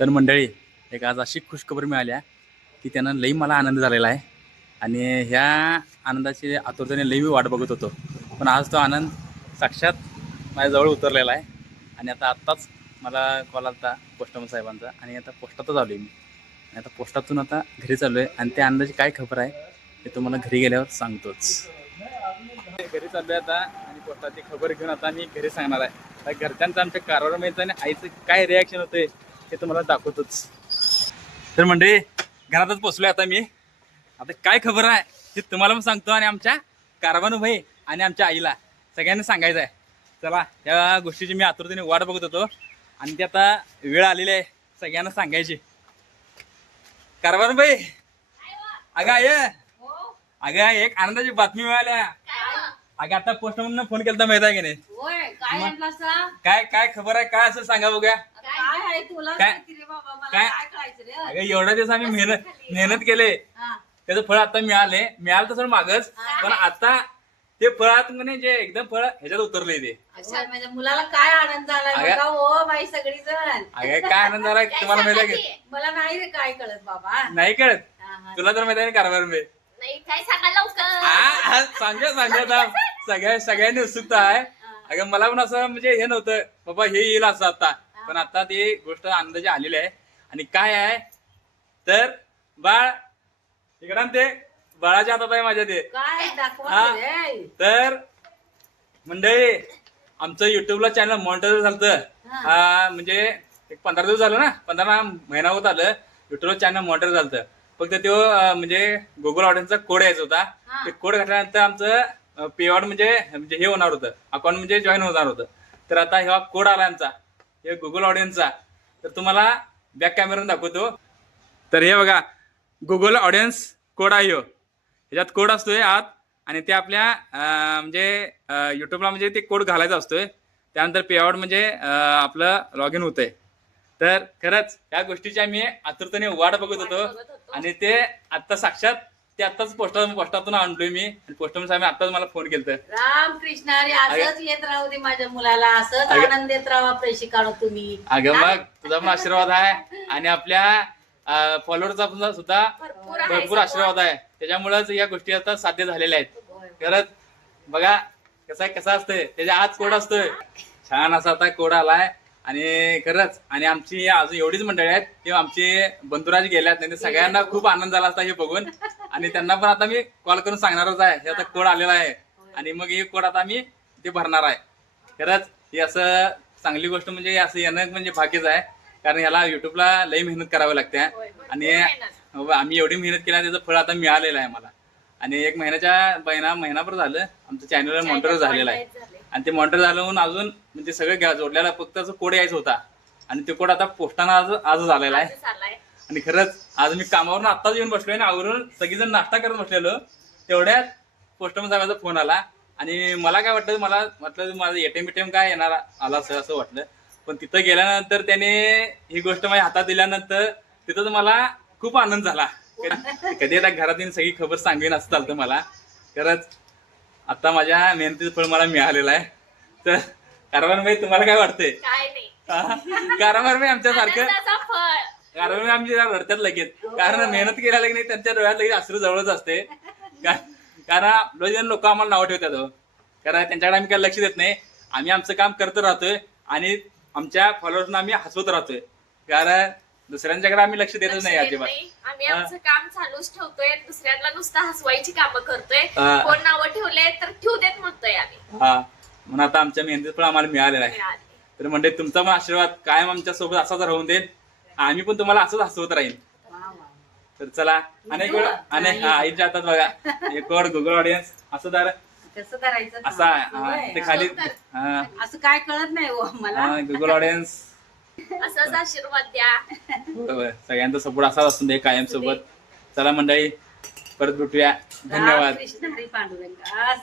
तर मंडळी, एक आज अशी खुशखबर मिळाली आहे की त्यानं लई मला आनंद झालेला आहे आणि ह्या आनंदाची आतुरतेने लई मी वाट बघत होतो. पण आज तो आनंद साक्षात माझ्याजवळ उतरलेला आहे आणि आत्ताच मला कॉल आला होता पोस्टमन साहेबांचा आणि आता पोस्टातच आलो आहे मी आणि आता पोस्टातून आता घरी चाललो आहे आणि त्या आनंदाची काय खबर आहे ते तुम्हाला घरी गेल्यावर सांगतोच. घरी चाललो आहे आता आणि पोस्टाची खबर घेऊन आता मी घरी सांगणार आहे. घरच्यांचं आमच्या कारवार मिळतं आणि आईचं काय रिॲक्शन होते ते तुम्हाला दाखवतोच. तर मंडळी, घरातच पोचलोय आता मी. आता काय खबर आहे ते तुम्हाला पण सांगतो आणि आमच्या कारवान भाई आणि आमच्या आईला सगळ्यांना सांगायचं आहे. चला, या गोष्टीची मी आतुरतेने वाट बघत होतो आणि ती आता वेळ आलेली आहे सगळ्यांना सांगायची. कारवान भाई, अगं अगं एक आनंदाची बातमी मिळाल्या. अगं आता पोस्टमॅन फोन केला माहित आहे की नाही? काय काय खबर आहे, काय असं सांगा बघूया. काय अगं एवढ्या दिवस आम्ही मेहनत केले त्याचं फळ आता मिळालं तसं मागच, पण आता ते फळात म्हणजे जे एकदम फळ ह्याच्यात उतरले ते. म्हणजे मुलाला काय आनंद झाला हो बाई सगळी जण. अगं काय आनंद झाला तुम्हाला माहित आहे की मला नाही रे काय कळत बाबा. नाही कळत? तुला तर माहित आहे ना कारभार मी काय सांगायला सांगा सगळ्यांनी उत्सुकता आहे. अगं मला पण असं म्हणजे हे नव्हतं बाबा हे येईल असं आता, पण आता ती गोष्ट आनंदाची आलेली आहे. आणि काय आहे तर बाळ इकडं ते बाळाच्या हातात आहे माझ्या ते. काय दाखवा तर मंडळी, आमचं युट्यूबला चॅनल मॉनिटर झालं. म्हणजे एक 15 दिवस झालं ना, 15 महिना होत आलं युट्यूबला चॅनल मॉनिटर झालं. फक्त तो म्हणजे गुगल ऑडियन्सचा कोड यायचा होता. ते कोड घातल्यानंतर आमचं पेआउट म्हणजे हे होणार होतं, अकाउंट म्हणजे जॉईन होणार होतं. तर आता हा कोड आला आमचा हे गुगल ऑडियन्सचा. तर तुम्हाला बॅक कॅमेराने दाखवतो. तर हे बघा, गुगल ऑडियन्स कोड आहे ह्यो. ह्याच्यात कोड असतोय आत आणि ते आपल्या म्हणजे युट्यूबला म्हणजे ते कोड घालायचा असतोय. त्यानंतर पेआउट म्हणजे आपलं लॉग इन होतंय. तर खरंच या गोष्टीची आम्ही आतुरतेने वाट बघत होतो आणि ते आता साक्षात ते आत्ताच पोस्टातून आणलोय मी. आणि पोस्टमन साहेब आत्ताच मला फोन केलतं. राम कृष्ण हरी, असंच येत राहू दे माझ्या मुलाला, असंच आनंद देत राहा पैसे काढू तुम्ही. अगं मग तुझा पण आशीर्वाद आहे आणि आपल्या फॉलोअरचा पण सुद्धा भरपूर आशीर्वाद आहे. त्याच्यामुळेच या गोष्टी आता साध्य झालेल्या आहेत. खरंच बघा कसा असतंय, त्याच्या आत कोड असतोय. छान असा आता कोड आलाय आणि खरंच. आणि आमची अजून एवढीच मंडळी आहेत ते आमचे बंधुराज गेल्यात, नाही सगळ्यांना खूप आनंद झाला असता हे बघून. आणि त्यांना पण आता मी कॉल करून सांगणारच आहे हे आता कोड आलेला आहे आणि मग हे कोड आता आम्ही ते भरणार आहे. खरंच हे असं चांगली गोष्ट म्हणजे असं येणं म्हणजे भाग्यच आहे, कारण ह्याला युट्यूबला लई मेहनत करावी लागते आणि आम्ही एवढी मेहनत केली त्याचं फळ आता मिळालेलं आहे मला. आणि एक महिनाभर झालं आमचं चॅनल मॉनिटर झालेलं आहे आणि ते मॉनिटर झालं म्हणून अजून म्हणजे सगळं जोडलेलं फक्त असं कोड यायचं होता आणि ते कोड आता पोस्टानं आजच आलेला आहे. आणि खरंच आज मी कामावरून आत्ताच येऊन बसलोय आणि आवरून सगळीजण नाश्ता करत बसलेलो, तेवढ्यात पोस्टमन साहेबांचा फोन आला. आणि मला काय वाटलं, मला म्हटलं माझं एटीएम काय येणार आला असं वाटलं. पण तिथं गेल्यानंतर त्याने ही गोष्ट माझ्या हातात दिल्यानंतर तिथं मला खूप आनंद झाला. कधी आता घरात येऊन सगळी खबर सांगेन असं चालतं मला. खरंच आता माझ्या मेहनतीचं फळ मला मिळालेलं आहे. तर कारभार भाई तुम्हाला काय वाटतंय? काय नाही, कारभार भाई आमच्यासारखं कारण आमची रडतात लगेच, कारण मेहनत केल्या नाही त्यांच्या डोळ्यात लगेच अश्रू जवळच असते. कारण लोक आम्हाला नाव ठेवतात, कारण त्यांच्याकडे आम्ही काही लक्ष देत नाही. आम्ही आमचं काम करत राहतोय आणि आमच्या फॉलोअर्सना आम्ही हसवत राहतोय, कारण दुसऱ्यांच्याकडे आम्ही लक्ष देतच नाही अजिबात. आम्ही आमचं काम चालूच ठेवतोय, दुसऱ्यांना नुसतं हसवायची कामं करतोय. कोण नावं ठेवले तर ठेवू देत म्हणतोय आम्ही. म्हणून आता आमच्या मेहनतीत पण आम्हाला मिळालेला आहे. तर म्हणजे तुमचा पण आशीर्वाद कायम आमच्या सोबत असाच राहून देईल, आम्ही पण तुम्हाला असंच हसवत राहील. तर चला, अनेक वेळ आईच्या हातात बघा हे कोड गुगल ऑडियन्स असं तर कसं करायचं असं ते खाली असं काय कळत नाही हो मला. गुगल ऑडियन्स असंच आशीर्वाद द्या. सगळ्यांचा सपोर्ट असाच असतो दे कायम सोबत. चला मंडळी, परत भेटूया. धन्यवाद. कृष्ण हरी पांडुरंगा.